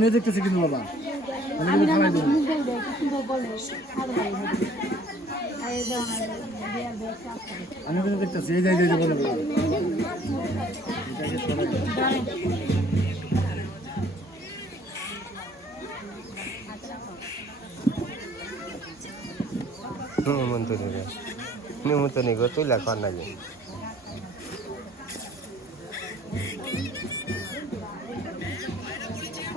আমিও দেখতেছি কিন্তু বাবা আমি আমি কিন্তু রান্না খাওয়াই দেবো। মুখ দেয় দেয়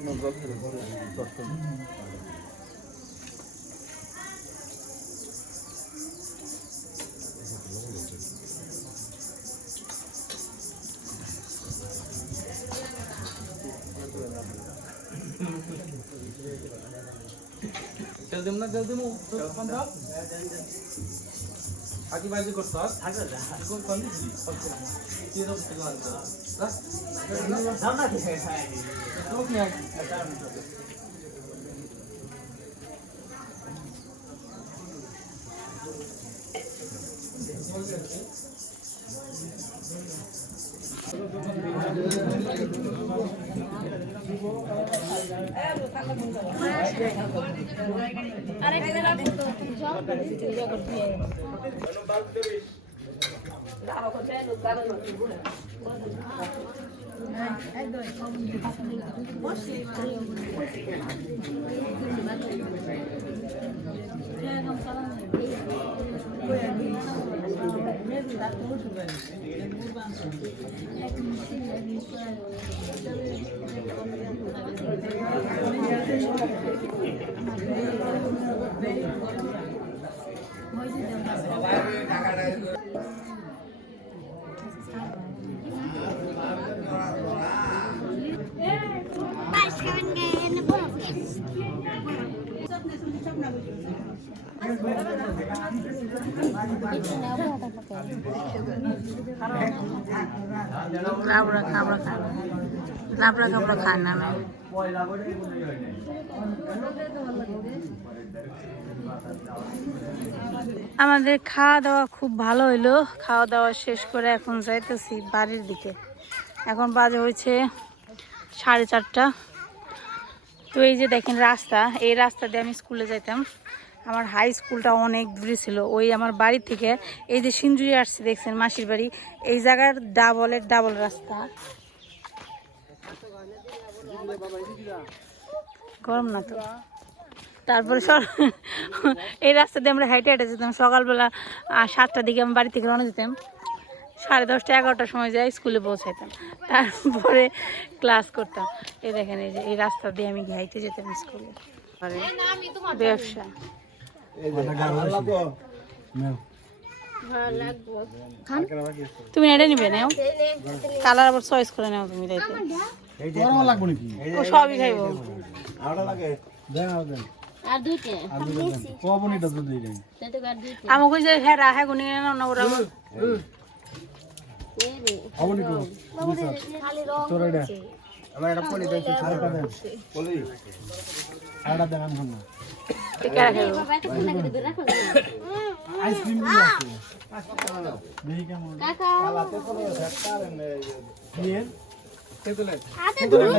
আর এই দেখো না বিয়ার বিয়ার চাপ করে আমিও কিন্তু দেখতেছি এই যে এই যে এই যে বলে বলে। নিমন্ত্রণ নিমন্ত্রণ গো তুই লেখার নাকি ভালো লাগে না কি দিতে বেগাল দুল তাও দেখা লাবড়া খাবড়া খায় না। লাবড়া খাবড়া খায় না না আমাদের খাওয়া দাওয়া খুব ভালো হইল। খাওয়া দাওয়া শেষ করে এখন যাইতেছি বাড়ির দিকে। এখন বাজে হয়েছে সাড়ে চারটা। তো এই যে দেখেন রাস্তা, এই রাস্তা দিয়ে আমি স্কুলে যাইতাম। আমার হাই স্কুলটা অনেক দূরে ছিল। ওই আমার বাড়ি থেকে এই যে সিঞ্জুরি আসছে, দেখছেন মাসির বাড়ি, এই জায়গার ডাবলের ডাবল রাস্তা। গরম না তো? তারপরে সর এই রাস্তা দিয়ে আমরা হাইটে হেঁটে যেতাম। সকালবেলা সাতটার দিকে আমি বাড়ি থেকে রওনা যেতাম সাড়ে দশটা এগারোটার সময় যাই স্কুলে পৌঁছাইতাম। তারপরে ক্লাস করতাম। এই দেখেন এই যে এই রাস্তা দিয়ে আমি হাইটে যেতাম স্কুলে। ব্যবসা। তুমি এটা নিবে নাও। কালার আবার চয়েস করে নাও তুমি দেখে ও সবই খাইবো। আমাকে যে হ্যাঁ রাখা গুনি না না ওরা কবন একটু তোর এটা। আমার একটা পলি দেখছি ছাড় দেন পলি। আরেকটা দেন আমি না আইসক্রিম দিয়ে আছে কাকা।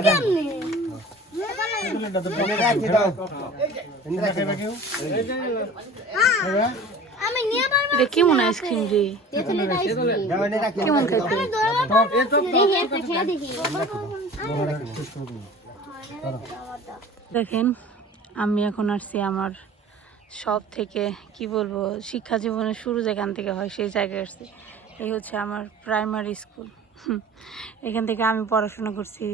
কেমনে? এটা কেমন আইসক্রিম রে। দেখেন আমি এখন আসছি আমার সব থেকে কি বলব শিক্ষা জীবনের শুরু যেখান থেকে হয় সেই জায়গায় আসছি। এই হচ্ছে আমার প্রাইমারি স্কুল এখান থেকে আমি পড়াশোনা করছি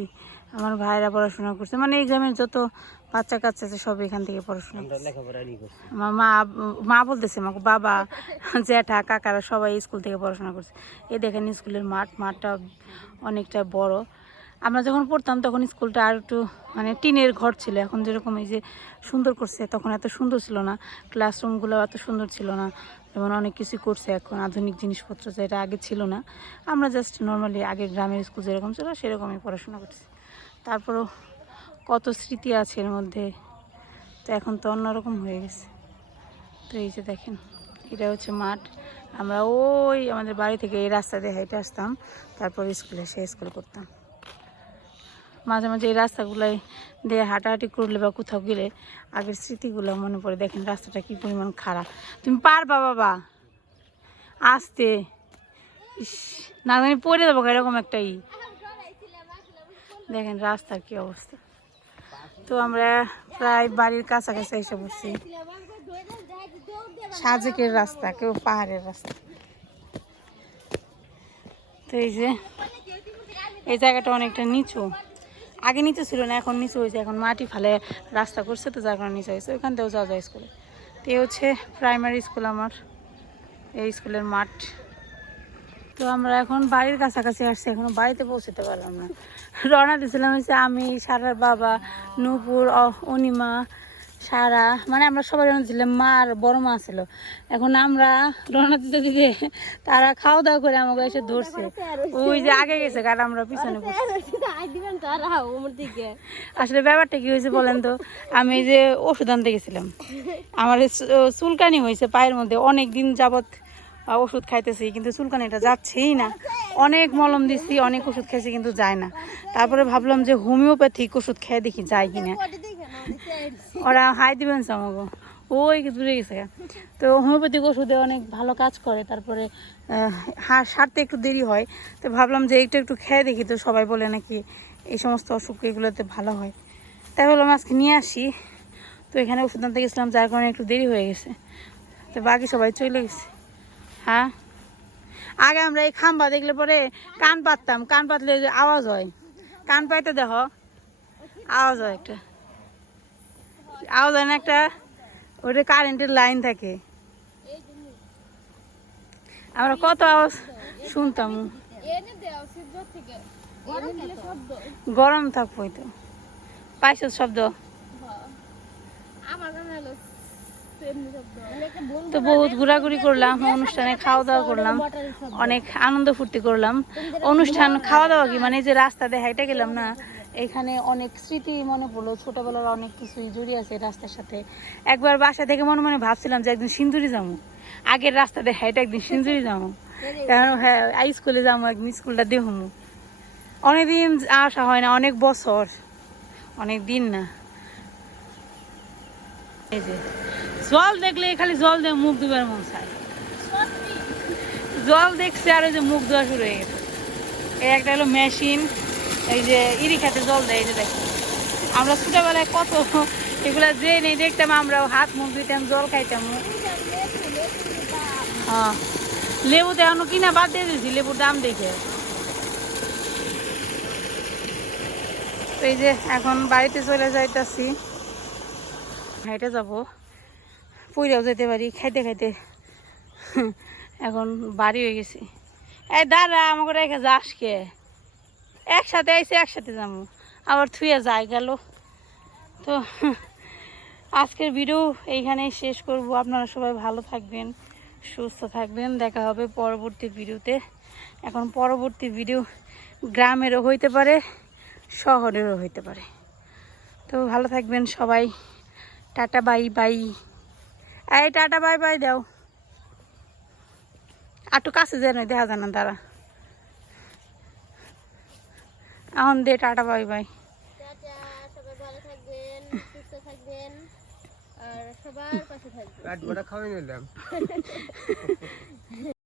আমার ভাইরা পড়াশোনা করছে মানে এই গ্রামের যত বাচ্চা কাচ্চা আছে সব এখান থেকে পড়াশোনা আমার মা মা বলতেছে আমাকে বাবা জ্যাঠা কাকারা সবাই স্কুল থেকে পড়াশোনা করছে। এই দেখেন স্কুলের মাঠ মাঠটা অনেকটা বড়। আমরা যখন পড়তাম তখন স্কুলটা আর একটু মানে টিনের ঘর ছিল। এখন যেরকম এই যে সুন্দর করছে তখন এত সুন্দর ছিল না। ক্লাসরুমগুলো এত সুন্দর ছিল না। যেমন অনেক কিছু করছে এখন, আধুনিক জিনিসপত্র যেটা আগে ছিল না। আমরা জাস্ট নর্মালি আগে গ্রামের স্কুল যেরকম ছিল, সেরকমই পড়াশোনা করছি। তারপরও কত স্মৃতি আছে এর মধ্যে, তো এখন তো অন্যরকম হয়ে গেছে। তো এই যে দেখেন, এটা হচ্ছে মাঠ। আমরা ওই আমাদের বাড়ি থেকে এই রাস্তা দিয়ে হেঁটে আসতাম, তারপর স্কুলে সে স্কুল করতাম। মাঝে মাঝে এই রাস্তাগুলাই দিয়ে হাঁটাহাঁটি করলে বা কোথাও গেলে আগের স্মৃতিগুলো মনে পড়ে। দেখেন রাস্তাটা কি পরিমাণ খারাপ। তুমি পারবা বাবা। আসতে। ইস, না জানি পড়ে দেবো এরকম একটা ই। দেখেন রাস্তার কি অবস্থা। তো আমরা প্রায় বাড়ির কাছাকাছি এসে বসছি সাজেকের রাস্তা কেউ পাহাড়ের রাস্তা। তো এই যে এই জায়গাটা অনেকটা নিচু। আগে নিচু ছিল না, এখন নিচু হয়েছে। এখন মাটি ফালে রাস্তা করছে, তো যার কারণে নিচু হয়েছে। ওইখান থেকেও যাওয়া যায় স্কুলে। তো এই হচ্ছে প্রাইমারি স্কুল আমার। এই স্কুলের মাঠ। তো আমরা এখন বাড়ির কাছাকাছি আসছি এখনও বাড়িতে পৌঁছতে পারলাম না। রওনা দিয়েছিলাম হচ্ছে আমি, সারার বাবা, নূপুর অনিমা সারা মানে আমরা সবাই রওনা দিলাম মা আর বড় মা ছিল। এখন আমরা রওনা দিতে দিতে তারা খাওয়া দাওয়া করে আমাকে এসে ধরছে। ওই যে আগে গেছে, কারণ আমরা পিছনে আসলে ব্যাপারটা কি হয়েছে বলেন তো, আমি যে ওষুধ আনতে গেছিলাম, আমার চুলকানি হয়েছে পায়ের মধ্যে, অনেক দিন যাবৎ ওষুধ খাইতেছি, কিন্তু চুলকানিটা যাচ্ছেই না। অনেক মলম দিচ্ছি অনেক ওষুধ খাইছি, কিন্তু যায় না। তারপরে ভাবলাম যে হোমিওপ্যাথিক ওষুধ খেয়ে দেখি যায় কিনা। ওরা হাই দিবেন আমাকে। ওই দূরে গেছে। তো হোমিওপ্যাথিক ওষুধে অনেক ভালো কাজ করে, তারপরে সারতে একটু দেরি হয়। তো ভাবলাম যে এইটা একটু খেয়ে দেখি তো সবাই বলে নাকি এই সমস্ত অসুখ এগুলোতে ভালো হয়। তাই বললাম আজকে নিয়ে আসি। তো এখানে ওষুধ আনতে গেছিলাম, যার কারণে একটু দেরি হয়ে গেছে। তো বাকি সবাই চলে গেছে। হ্যাঁ? আগে আমরা এই খাম্বা দেখলে পরে কান পাততাম। কান পাতলে আওয়াজ হয়। কান পাইতে দেখো। আওয়াজ হয় একটা। আওয়াজ হয় না একটা ওটা কারেন্টের লাইন থাকে। আমরা কত আওয়াজ শুনতাম। গরম থাকব তো পাইছ শব্দ? তো বহুত ঘোরাঘুরি করলাম, অনুষ্ঠানে খাওয়া দাওয়া করলাম, অনেক আনন্দ ফুর্তি করলাম। অনুষ্ঠান খাওয়া দাওয়া কি? মানে যে রাস্তা দিয়ে হাইটে গেলাম না এখানে অনেক স্মৃতি মনে পড়ল। ছোটবেলার অনেক কিছুই জড়িয়ে আছে রাস্তার সাথে। একবার বাসা থেকে মনে মনে ভাবছিলাম যে একদিন সিন্দুরি যাব। আগের রাস্তা দিয়ে হাইটে একদিন সিন্দুরি যাব। কারণ হ্যাঁ স্কুলে যাব, একদিন স্কুলটা দেখব। অনেকদিন আসা হয় না, অনেক বছর, অনেক দিন না। যে, জল দেখলে খালি জল দিয়ে মুখ ধুবার মন চায়। জল দেখছে আর এই যে মুখ ধোয়া শুরু হয়ে গেছে। একটা হলো মেশিন এই যে ইরি খাতে জল দেয়, এই যে আমরা ছোটবেলায় কত এগুলা যে নেই দেখতাম আমরা হাত মুখ দিতাম জল খাইতাম। হ্যাঁ। লেবু এখনও কিনা বাদ দিয়ে দিয়েছি, লেবুর দাম দেখে। এই যে এখন বাড়িতে চলে যাইতাছি। হেঁটে যাব। পুইরাও যেতে পারি, খাইতে খাইতে। এখন বাড়ি হয়ে গেছি। এই দাঁড়া, আমাকে রেখে যাস কে? একসাথে আইসে একসাথে যাব আবার থুয়ে যাই গেল। তো, আজকের ভিডিও এইখানেই শেষ করব। আপনারা সবাই ভালো থাকবেন, সুস্থ থাকবেন। দেখা হবে পরবর্তী ভিডিওতে এখন পরবর্তী ভিডিও গ্রামেরও হইতে পারে, শহরেরও হইতে পারে। তো, ভালো থাকবেন সবাই। Tata, bye bye. এই টাটা, বাই বাই, দাও। আটু কাছে যেন, দেখা যায় না তারা এখন দে টাটা বাই বাই। টাটা সবাই ভালো থাকবেন সুস্থ থাকবেন আর সবার পাশে থাকবে কাঠ গোটা খাওয়াই নিলাম।